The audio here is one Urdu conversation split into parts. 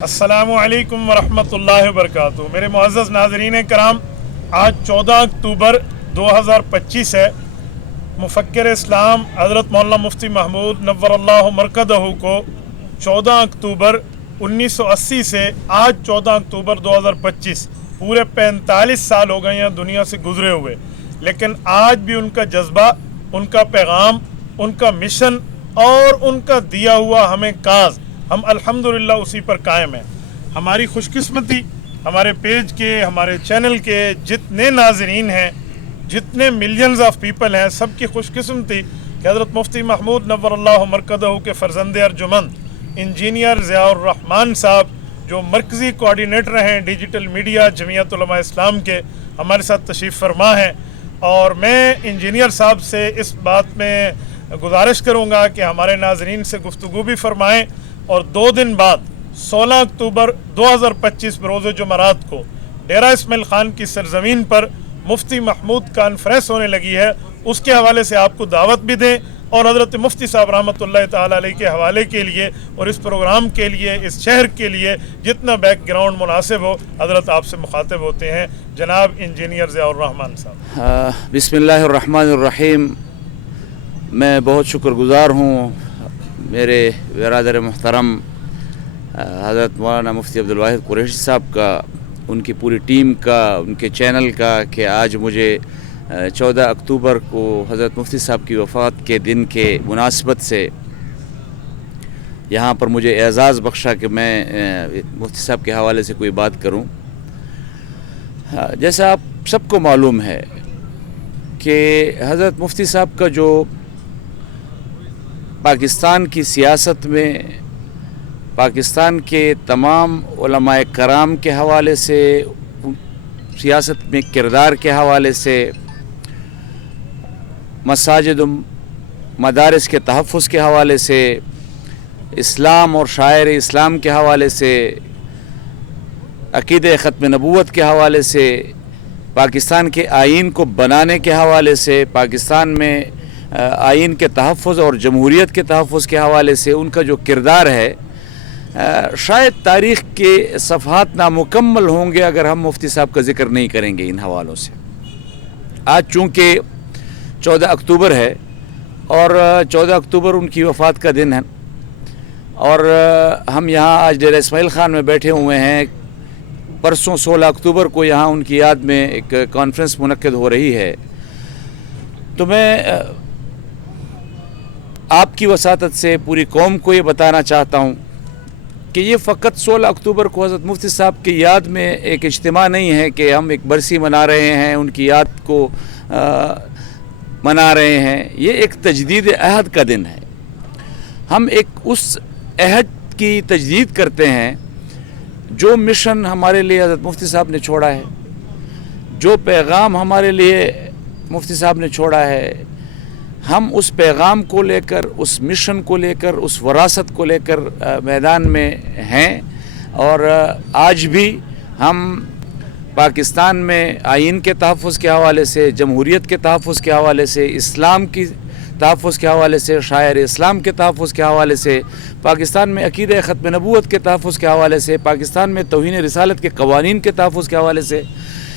السلام علیکم ورحمۃ اللہ وبرکاتہ۔ میرے معزز ناظرین کرام، آج 14 اکتوبر 2025 ہے۔ مفکر اسلام حضرت مولانا مفتی محمود نور اللہ مرکزہ کو 14 اکتوبر 1980 سے آج 14 اکتوبر 2025 پورے 45 سال ہو گئے ہیں دنیا سے گزرے ہوئے، لیکن آج بھی ان کا جذبہ، ان کا پیغام، ان کا مشن اور ان کا دیا ہوا ہمیں کاز، ہم الحمدللہ اسی پر قائم ہیں۔ ہماری خوش قسمتی ہمارے پیج کے، ہمارے چینل کے جتنے ناظرین ہیں، جتنے ملینز آف پیپل ہیں، سب کی خوش قسمتی کہ حضرت مفتی محمود نور اللہ مرکزہ کے فرزند ارجمند انجینئر ضیاء الرحمان صاحب، جو مرکزی کوارڈینیٹر ہیں ڈیجیٹل میڈیا جمعیت علماء اسلام کے، ہمارے ساتھ تشریف فرما ہیں۔ اور میں انجینئر صاحب سے اس بات میں گزارش کروں گا کہ ہمارے ناظرین سے گفتگو بھی فرمائیں، اور 2 دن بعد 16 اکتوبر 2025 بروز جمعرات کو ڈیرہ اسماعیل خان کی سرزمین پر مفتی محمود کانفرنس ہونے لگی ہے، اس کے حوالے سے آپ کو دعوت بھی دیں، اور حضرت مفتی صاحب رحمۃ اللہ تعالیٰ علیہ کے حوالے کے لیے اور اس پروگرام کے لیے، اس شہر کے لیے جتنا بیک گراؤنڈ مناسب ہو، حضرت آپ سے مخاطب ہوتے ہیں۔ جناب انجینئر ضیاء الرحمان صاحب۔ بسم اللہ الرحمن الرحیم۔ میں بہت شکر گزار ہوں میرے برادر محترم حضرت مولانا مفتی عبدالواحد قریشی صاحب کا، ان کی پوری ٹیم کا، ان کے چینل کا، کہ آج مجھے 14 اکتوبر کو حضرت مفتی صاحب کی وفات کے دن کے مناسبت سے یہاں پر مجھے اعزاز بخشا کہ میں مفتی صاحب کے حوالے سے کوئی بات کروں۔ جیسا آپ سب کو معلوم ہے کہ حضرت مفتی صاحب کا جو پاکستان کی سیاست میں، پاکستان کے تمام علماء کرام کے حوالے سے، سیاست میں کردار کے حوالے سے، مساجد و مدارس کے تحفظ کے حوالے سے، اسلام اور شاعر اسلام کے حوالے سے، عقیدہ ختم نبوت کے حوالے سے، پاکستان کے آئین کو بنانے کے حوالے سے، پاکستان میں آئین کے تحفظ اور جمہوریت کے تحفظ کے حوالے سے ان کا جو کردار ہے، شاید تاریخ کے صفحات نامکمل ہوں گے اگر ہم مفتی صاحب کا ذکر نہیں کریں گے ان حوالوں سے۔ آج چونکہ 14 اکتوبر ہے اور 14 اکتوبر ان کی وفات کا دن ہے، اور ہم یہاں آج ڈیرہ اسماعیل خان میں بیٹھے ہوئے ہیں۔ پرسوں 16 اکتوبر کو یہاں ان کی یاد میں ایک کانفرنس منعقد ہو رہی ہے، تو میں آپ کی وساطت سے پوری قوم کو یہ بتانا چاہتا ہوں کہ یہ فقط 16 اکتوبر کو حضرت مفتی صاحب کی یاد میں ایک اجتماع نہیں ہے کہ ہم ایک برسی منا رہے ہیں، ان کی یاد کو منا رہے ہیں۔ یہ ایک تجدید عہد کا دن ہے۔ ہم ایک اس عہد کی تجدید کرتے ہیں جو مشن ہمارے لیے حضرت مفتی صاحب نے چھوڑا ہے، جو پیغام ہمارے لیے مفتی صاحب نے چھوڑا ہے۔ ہم اس پیغام کو لے کر، اس مشن کو لے کر، اس وراثت کو لے کر میدان میں ہیں، اور آج بھی ہم پاکستان میں آئین کے تحفظ کے حوالے سے، جمہوریت کے تحفظ کے حوالے سے، اسلام کی تحفظ کے حوالے سے، شاعر اسلام کے تحفظ کے حوالے سے، پاکستان میں عقیدہ ختم نبوت کے تحفظ کے حوالے سے، پاکستان میں توہین رسالت کے قوانین کے تحفظ کے حوالے سے،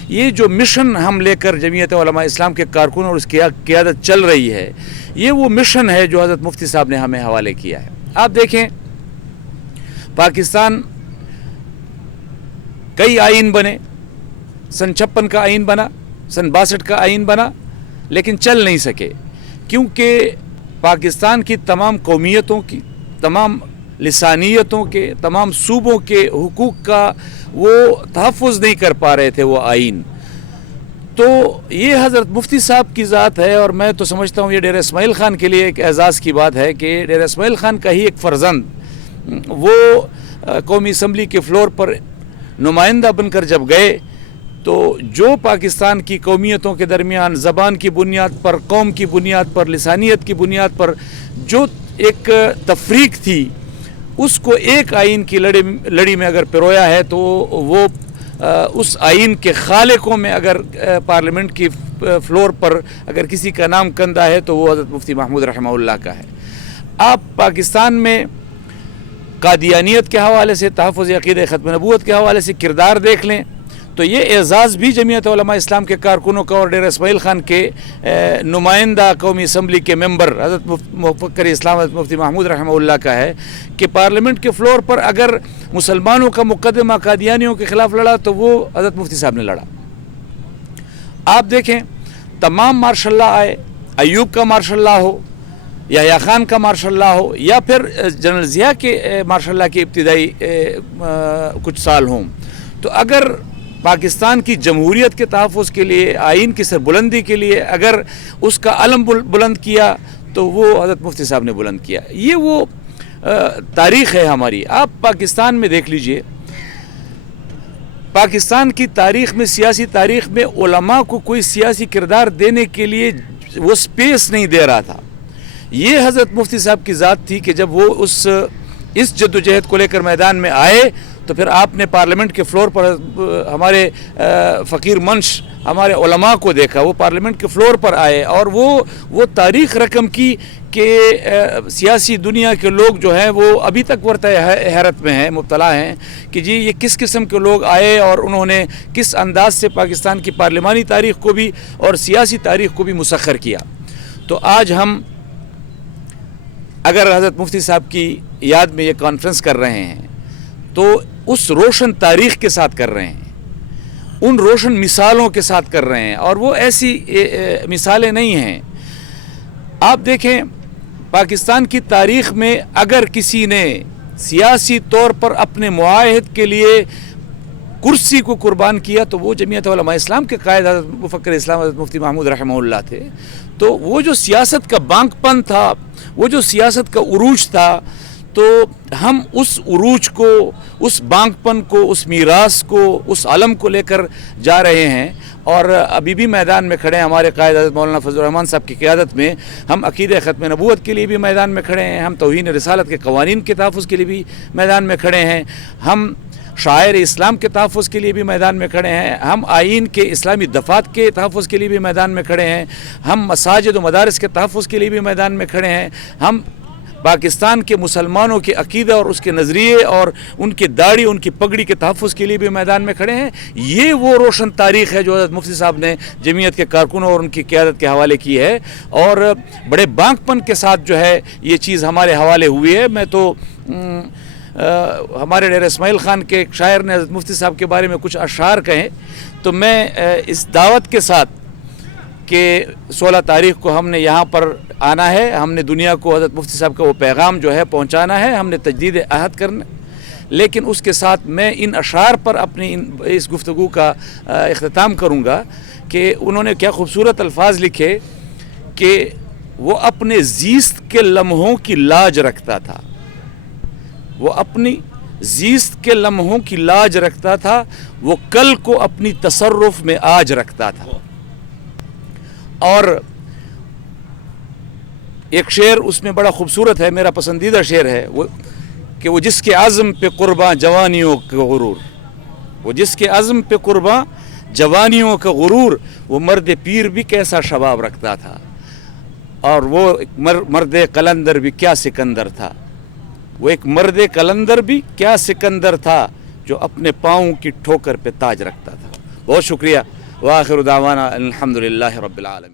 یہ جو مشن ہم لے کر جمعیت علماء اسلام کے کارکن اور اس کی قیادت چل رہی ہے، یہ وہ مشن ہے جو حضرت مفتی صاحب نے ہمیں حوالے کیا ہے۔ آپ دیکھیں، پاکستان کئی آئین بنے، سن 56 کا آئین بنا، سن 62 کا آئین بنا، لیکن چل نہیں سکے، کیونکہ پاکستان کی تمام قومیتوں کی، تمام لسانیتوں کے، تمام صوبوں کے حقوق کا وہ تحفظ نہیں کر پا رہے تھے وہ آئین۔ تو یہ حضرت مفتی صاحب کی ذات ہے، اور میں تو سمجھتا ہوں یہ ڈیرہ اسماعیل خان کے لیے ایک اعزاز کی بات ہے کہ ڈیرہ اسماعیل خان کا ہی ایک فرزند وہ قومی اسمبلی کے فلور پر نمائندہ بن کر جب گئے، تو جو پاکستان کی قومیتوں کے درمیان زبان کی بنیاد پر، قوم کی بنیاد پر، لسانیت کی بنیاد پر جو ایک تفریق تھی، اس کو ایک آئین کی لڑی میں اگر پرویا ہے، تو وہ اس آئین کے خالقوں میں اگر پارلیمنٹ کی فلور پر اگر کسی کا نام کندہ ہے تو وہ حضرت مفتی محمود رحمہ اللہ کا ہے۔ آپ پاکستان میں قادیانیت کے حوالے سے، تحفظ عقیدہ ختم نبوت کے حوالے سے کردار دیکھ لیں تو یہ اعزاز بھی جمعیت علماء اسلام کے کارکنوں کا اور ڈیرہ اسماعیل خان کے نمائندہ قومی اسمبلی کے ممبر حضرت مفکر اسلام حضرت مفتی محمود رحمہ اللہ کا ہے کہ پارلیمنٹ کے فلور پر اگر مسلمانوں کا مقدمہ قادیانیوں کے خلاف لڑا تو وہ حضرت مفتی صاحب نے لڑا۔ آپ دیکھیں تمام مارشاء اللہ آئے، ایوب کا مارشاء اللہ ہو، یحییٰ خان کا مارشاء اللہ ہو، یا پھر جنرل ضیاء کے مارشاء اللہ کے ابتدائی کچھ سال ہوں، تو اگر پاکستان کی جمہوریت کے تحفظ کے لیے، آئین کی سربلندی کے لیے اگر اس کا علم بلند کیا تو وہ حضرت مفتی صاحب نے بلند کیا۔ یہ وہ تاریخ ہے ہماری۔ آپ پاکستان میں دیکھ لیجئے، پاکستان کی تاریخ میں، سیاسی تاریخ میں علماء کو کوئی سیاسی کردار دینے کے لیے وہ سپیس نہیں دے رہا تھا۔ یہ حضرت مفتی صاحب کی ذات تھی کہ جب وہ اس جدوجہد کو لے کر میدان میں آئے تو پھر آپ نے پارلیمنٹ کے فلور پر ہمارے فقیر منش ہمارے علماء کو دیکھا، وہ پارلیمنٹ کے فلور پر آئے اور وہ تاریخ رقم کی کہ سیاسی دنیا کے لوگ جو ہیں وہ ابھی تک ورطہ حیرت میں ہیں، مبتلا ہیں کہ جی یہ کس قسم کے لوگ آئے اور انہوں نے کس انداز سے پاکستان کی پارلیمانی تاریخ کو بھی اور سیاسی تاریخ کو بھی مسخر کیا۔ تو آج ہم اگر حضرت مفتی صاحب کی یاد میں یہ کانفرنس کر رہے ہیں تو اس روشن تاریخ کے ساتھ کر رہے ہیں، ان روشن مثالوں کے ساتھ کر رہے ہیں، اور وہ ایسی مثالیں نہیں ہیں۔ آپ دیکھیں پاکستان کی تاریخ میں اگر کسی نے سیاسی طور پر اپنے معاہد کے لیے کرسی کو قربان کیا تو وہ جمعیت علماء اسلام کے قائد حضرت مفکر اسلام حضرت مفتی محمود رحمہ اللہ تھے۔ تو وہ جو سیاست کا بانک پن تھا، وہ جو سیاست کا عروج تھا، تو ہم اس عروج کو، اس بانک پن کو، اس میراث کو، اس علم کو لے کر جا رہے ہیں، اور ابھی بھی میدان میں کھڑے ہیں۔ ہمارے قائد حضرت مولانا فضل الرحمان صاحب کی قیادت میں ہم عقیدہ ختم نبوت کے لیے بھی میدان میں کھڑے ہیں، ہم توہین رسالت کے قوانین کے تحفظ کے لیے بھی میدان میں کھڑے ہیں، ہم شاعر اسلام کے تحفظ کے لیے بھی میدان میں کھڑے ہیں، ہم آئین کے اسلامی دفعات کے تحفظ کے لیے بھی میدان میں کھڑے ہیں، ہم مساجد و مدارس کے تحفظ کے لیے بھی میدان میں کھڑے ہیں، ہم پاکستان کے مسلمانوں کے عقیدہ اور اس کے نظریے اور ان کی داڑھی، ان کی پگڑی کے تحفظ کے لیے بھی میدان میں کھڑے ہیں۔ یہ وہ روشن تاریخ ہے جو حضرت مفتی صاحب نے جمعیت کے کارکنوں اور ان کی قیادت کے حوالے کی ہے، اور بڑے بانک پن کے ساتھ جو ہے یہ چیز ہمارے حوالے ہوئی ہے۔ میں تو ہمارے ڈیرہ اسماعیل خان کے ایک شاعر نے حضرت مفتی صاحب کے بارے میں کچھ اشعار کہیں، تو میں اس دعوت کے ساتھ کہ 16 تاریخ کو ہم نے یہاں پر آنا ہے، ہم نے دنیا کو حضرت مفتی صاحب کا وہ پیغام جو ہے پہنچانا ہے، ہم نے تجدید عہد کرنا، لیکن اس کے ساتھ میں ان اشعار پر اپنی اس گفتگو کا اختتام کروں گا کہ انہوں نے کیا خوبصورت الفاظ لکھے کہ وہ اپنے زیست کے لمحوں کی لاج رکھتا تھا، وہ اپنی زیست کے لمحوں کی لاج رکھتا تھا، وہ کل کو اپنی تصرف میں آج رکھتا تھا۔ اور ایک شعر اس میں بڑا خوبصورت ہے، میرا پسندیدہ شعر ہے وہ کہ وہ جس کے عزم پہ قرباں جوانیوں کا غرور، وہ جس کے عزم پہ قرباں جوانیوں کا غرور، وہ مرد پیر بھی کیسا شباب رکھتا تھا، اور وہ مرد قلندر بھی کیا سکندر تھا، وہ ایک مرد قلندر بھی کیا سکندر تھا جو اپنے پاؤں کی ٹھوکر پہ تاج رکھتا تھا۔ بہت شکریہ، وآخر دعوانا الحمدللہ رب العالمین۔